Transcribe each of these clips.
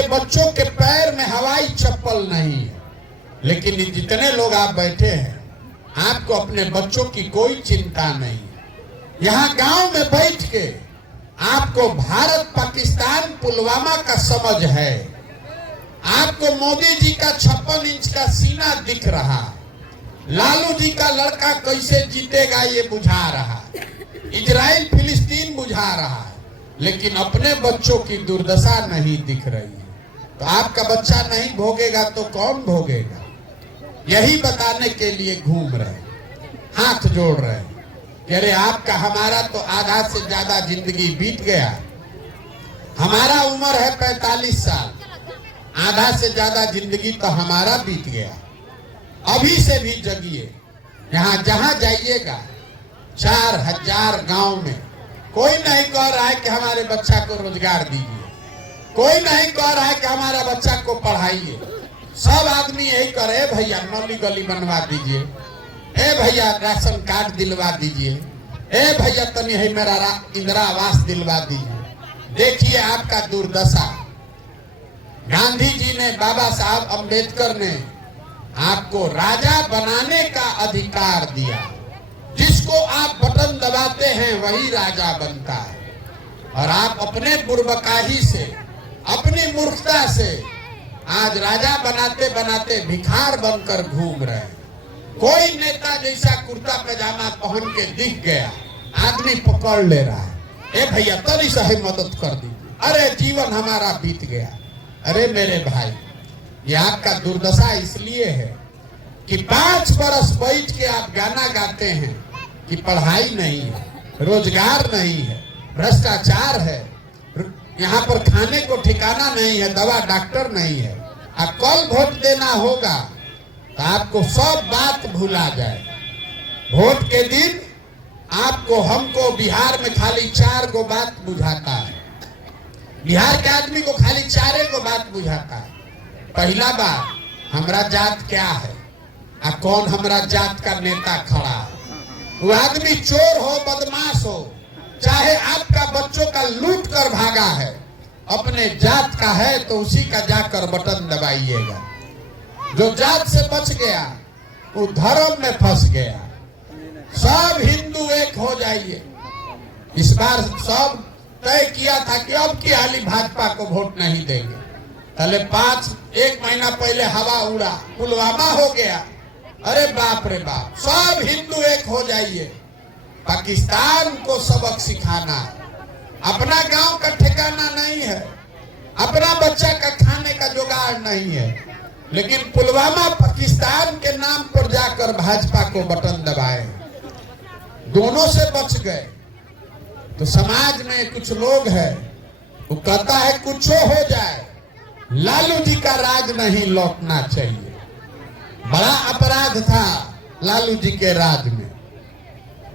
आपके बच्चों के पैर में हवाई चप्पल नहीं है, लेकिन जितने लोग आप बैठे हैं आपको अपने बच्चों की कोई चिंता नहीं है। यहाँ गांव में बैठ के आपको भारत पाकिस्तान पुलवामा का समझ है, आपको मोदी जी का 56 इंच का सीना दिख रहा, लालू जी का लड़का कैसे जीतेगा ये बुझा रहा, इजराइल फिलिस्तीन बुझा रहा है, लेकिन अपने बच्चों की दुर्दशा नहीं दिख रही है। तो आपका बच्चा नहीं भोगेगा तो कौन भोगेगा? यही बताने के लिए घूम रहे, हाथ जोड़ रहे कि अरे आपका हमारा तो आधा से ज्यादा जिंदगी बीत गया, हमारा उम्र है 45 साल, आधा से ज्यादा जिंदगी तो हमारा बीत गया। अभी से भी जगिए। यहाँ जहां जाइएगा 4000 गांव में कोई नहीं कह रहा है कि हमारे बच्चा को रोजगार दीजिए, कोई नहीं कह रहा है कि हमारा बच्चा को पढ़ाइए। सब आदमी यही करे, भैया नली गली बनवा दीजिए, ए भैया राशन कार्ड दिलवा दीजिए, ए भैया तनी है मेरा इंदिरा आवास दिलवा दीजिए। देखिए आपका दुर्दशा। गांधी जी ने, बाबा साहब अम्बेडकर ने आपको राजा बनाने का अधिकार दिया। जिसको आप बटन दबाते हैं वही राजा बनता है। और आप अपने बुर्बकाही से, अपनी मूर्खता से आज राजा बनाते बनाते भिखार बनकर घूम रहे हैं। कोई नेता जैसा कुर्ता पैजामा पहन के दिख गया, आदमी पकड़ ले रहा है, ए भैया तनी सही मदद कर दीजिए, अरे जीवन हमारा बीत गया। अरे मेरे भाई, ये आपका दुर्दशा इसलिए है कि 5 बरस बैठ के आप गाना गाते हैं कि पढ़ाई नहीं है, रोजगार नहीं है, भ्रष्टाचार है, यहाँ पर खाने को ठिकाना नहीं है, दवा डॉक्टर नहीं है। अब कल वोट देना होगा तो आपको सब बात भुला जाए। वोट के दिन आपको, हमको बिहार में खाली 4 गो बात बुझाता है। बिहार के आदमी को खाली 4 गो बात बुझाता है। पहला बात, हमरा जात क्या है, आ कौन हमरा जात का नेता खड़ा है। वो आदमी चोर हो, बदमाश हो, चाहे आपका बच्चों का लूट कर भागा है, अपने जात का है तो उसी का जाकर बटन दबाइएगा। जो जात से बच गया वो धर्म में फंस गया। सब हिंदू एक हो जाइए। इस बार सब तय किया था कि अब की हाली भाजपा को वोट नहीं देंगे। पहले 1 महीना पहले हवा उड़ा, पुलवामा हो गया, अरे बाप रे बाप, सब हिंदू एक हो जाइए। पाकिस्तान को सबक सिखाना, अपना गांव का ठिकाना नहीं है, अपना बच्चा का खाने का जुगाड़ नहीं है, लेकिन पुलवामा पाकिस्तान के नाम पर जाकर भाजपा को बटन दबाए, दोनों से बच गए। तो समाज में कुछ लोग हैं, वो कहता है कुछ हो जाए, लालू जी का राज नहीं लौटना चाहिए। बड़ा अपराध था लालू जी के राज में।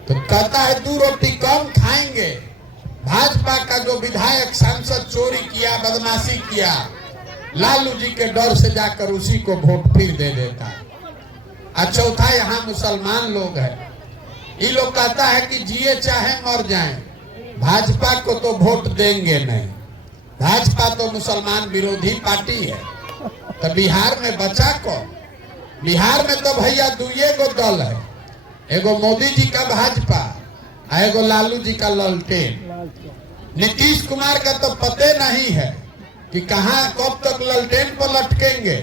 तो कहता है 2 रोटी कम खाएंगे। भाजपा का जो विधायक सांसद चोरी किया, बदमाशी किया, लालू जी के डर से जाकर उसी को वोट फिर दे देता है। और चौथा, यहाँ मुसलमान लोग हैं, ये लोग कहता है कि जिए चाहे मर जाएं, भाजपा को तो वोट देंगे नहीं। भाजपा तो मुसलमान विरोधी पार्टी है। तो बिहार में बचा कौन? बिहार में तो भैया 2 गो दल है, एगो मोदी जी का भाजपा, एगो लालू जी का ललटेन। नीतीश कुमार का तो पते नहीं है कि कहां कब तक ललटेन पर लटकेंगे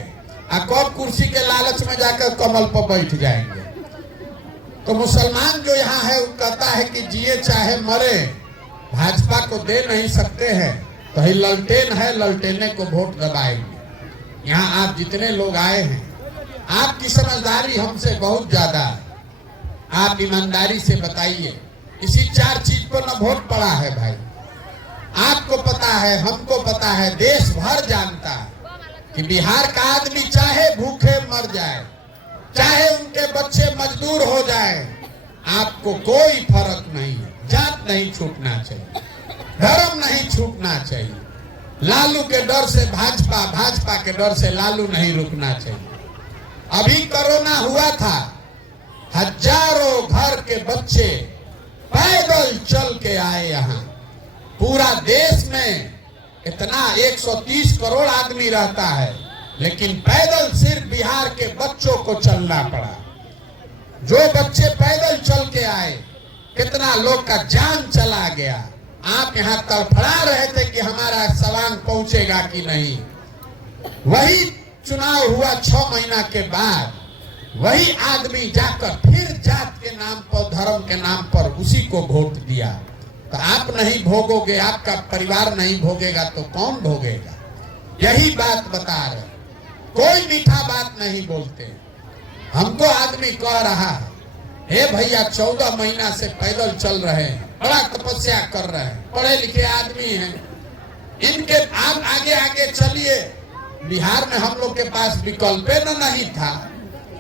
और कब कुर्सी के लालच में जाकर कमल पर बैठ जाएंगे। तो मुसलमान जो यहाँ है वो कहता है कि जिए चाहे मरे, भाजपा को दे नहीं सकते हैं, तो ही ललटेन है, ललटेने को वोट दबाएंगे। यहाँ आप जितने लोग आए हैं, आपकी समझदारी हमसे बहुत ज्यादा है। आप ईमानदारी से बताइए, इसी 4 चीज पर न वोट पड़ा है भाई। आपको पता है, हमको पता है, देश भर जानता है कि बिहार का आदमी चाहे भूखे मर जाए, चाहे उनके बच्चे मजदूर हो जाए, आपको कोई फर्क नहीं है। जात नहीं छूटना चाहिए, धर्म नहीं छूटना चाहिए। लालू के डर से भाजपा, भाजपा के डर से लालू नहीं रुकना चाहिए। अभी कोरोना हुआ था, हजारों घर के बच्चे पैदल चल के आए यहाँ। पूरा देश में इतना 130 करोड़ आदमी रहता है, लेकिन पैदल सिर्फ बिहार के बच्चों को चलना पड़ा। जो बच्चे पैदल चल के आए, कितना लोग का जान चला गया। आप यहाँ तड़फड़ा रहे थे कि हमारा सवांग पहुंचेगा कि नहीं। वही चुनाव हुआ 6 महीना के बाद, वही आदमी जाकर फिर जात के नाम पर, धर्म के नाम पर उसी को वोट दिया। तो आप नहीं भोगोगे, आपका परिवार नहीं भोगेगा तो कौन भोगेगा? यही बात बता रहे, कोई मीठा बात नहीं बोलते। हमको आदमी कह रहा है, हे भैया 14 महीना से पैदल चल रहे हैं, बड़ा तपस्या कर रहे हैं, पढ़े लिखे आदमी हैं, इनके आप आगे आगे चलिए। बिहार में हम लोग के पास विकल्प न नहीं था।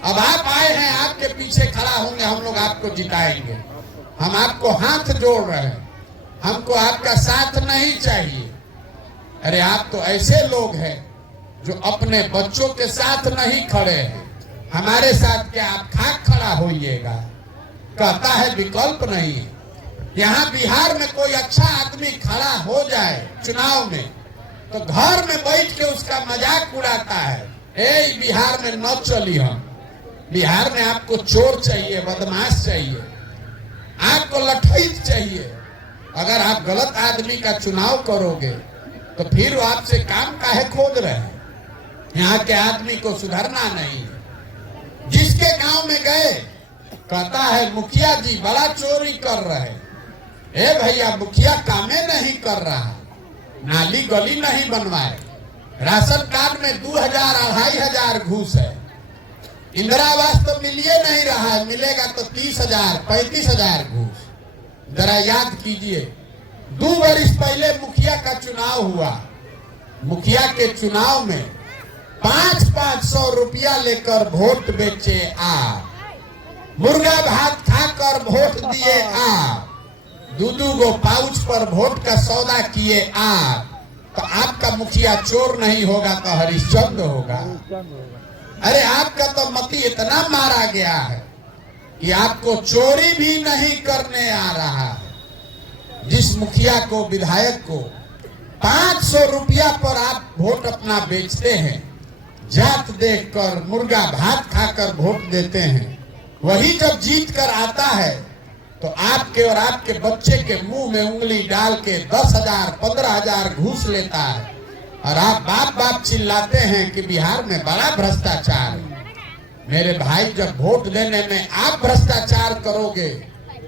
अब आप आए हैं, आपके पीछे खड़ा होंगे, हम लोग आपको जिताएंगे। हम आपको हाथ जोड़ रहे हैं, हमको आपका साथ नहीं चाहिए। अरे आप तो ऐसे लोग हैं जो अपने बच्चों के साथ नहीं खड़े हैं, हमारे साथ क्या आप खाक खड़ा होइएगा? कहता है विकल्प नहीं है। यहाँ बिहार में कोई अच्छा आदमी खड़ा हो जाए चुनाव में तो घर में बैठ के उसका मजाक उड़ाता है। ए बिहार में न चली, हम बिहार में आपको चोर चाहिए, बदमाश चाहिए, आपको लठैत चाहिए। अगर आप गलत आदमी का चुनाव करोगे तो फिर वो आपसे काम काहे खोद रहे हैं? यहाँ के आदमी को सुधरना नहीं है। जिसके गांव में गए कहता है मुखिया जी बड़ा चोरी कर रहे हैं। ए भैया मुखिया कामे नहीं कर रहा, नाली गली नहीं बनवाए, राशन कार्ड में 2000 2500 घूस है, इंदिरा आवास तो मिलिए नहीं रहा है, मिलेगा तो 30,000 35,000 घूस। जरा याद कीजिए, 2 वर्ष पहले मुखिया का चुनाव हुआ। मुखिया के चुनाव में 500 रुपया लेकर वोट बेचे आप, मुर्गा भात खाकर वोट दिए आप, 2 गो पाउच पर वोट का सौदा किए आप। तो आपका मुखिया चोर नहीं होगा तो हरिश्चंद्र होगा। अरे आपका तो मती इतना मारा गया है कि आपको चोरी भी नहीं करने आ रहा है। जिस मुखिया को, विधायक को 500 रुपया पर आप वोट अपना बेचते हैं, जात देखकर, मुर्गा भात खाकर वोट देते हैं, वही जब जीत कर आता है तो आपके और आपके बच्चे के मुंह में उंगली डाल के 10,000 15,000 घूस लेता है। और आप बाप बाप चिल्लाते हैं कि बिहार में बड़ा भ्रष्टाचार है। मेरे भाई, जब वोट देने में आप भ्रष्टाचार करोगे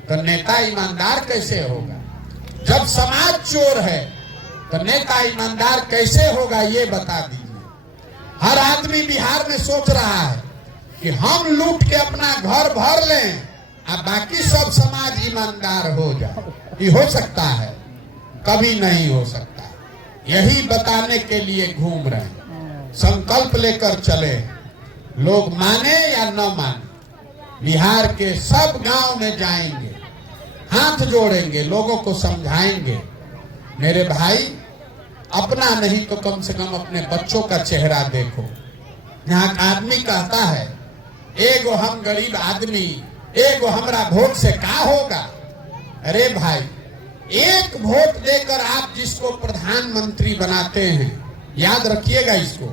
तो नेता ईमानदार कैसे होगा? जब समाज चोर है तो नेता ईमानदार कैसे होगा, ये बता दीजिए। हर आदमी बिहार में सोच रहा है कि हम लूट के अपना घर भर लें और बाकी सब समाज ईमानदार हो जाए। ये हो सकता है? कभी नहीं हो सकता। यही बताने के लिए घूम रहे हैं। संकल्प लेकर चले, लोग माने या न माने, बिहार के सब गांव में जाएंगे, हाथ जोड़ेंगे, लोगों को समझाएंगे। मेरे भाई, अपना नहीं तो कम से कम अपने बच्चों का चेहरा देखो। यहाँ आदमी कहता है एगो हम गरीब आदमी, एगो हमरा वोट से का होगा? अरे भाई, एक वोट देकर आप जिसको प्रधानमंत्री बनाते हैं, याद रखिएगा इसको,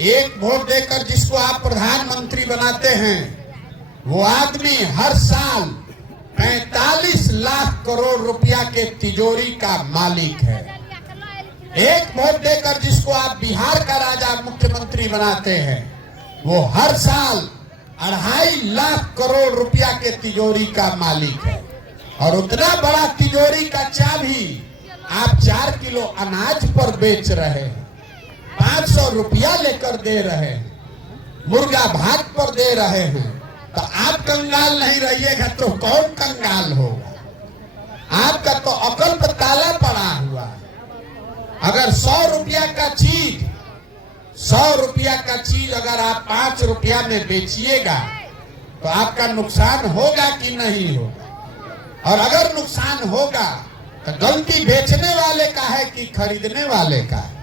एक वोट देकर जिसको आप प्रधानमंत्री बनाते हैं, वो आदमी हर साल 45 लाख करोड़ रुपया के तिजोरी का मालिक है। एक वोट देकर जिसको आप बिहार का राजा मुख्यमंत्री बनाते हैं, वो हर साल 2.5 लाख करोड़ रुपया के तिजोरी का मालिक है। और उतना बड़ा तिजोरी का चाबी आप 4 किलो अनाज पर बेच रहे हैं, 500 रुपया लेकर दे रहे हैं, मुर्गा भात पर दे रहे हैं। तो आप कंगाल नहीं रहिएगा तो कौन कंगाल होगा? आपका तो अकल पर ताला पड़ा हुआ है। अगर 100 रुपया का चीज, 100 रुपया का चीज अगर आप 5 रुपया में बेचिएगा तो आपका नुकसान होगा कि नहीं होगा? और अगर नुकसान होगा तो गलती बेचने वाले का है कि खरीदने वाले का है?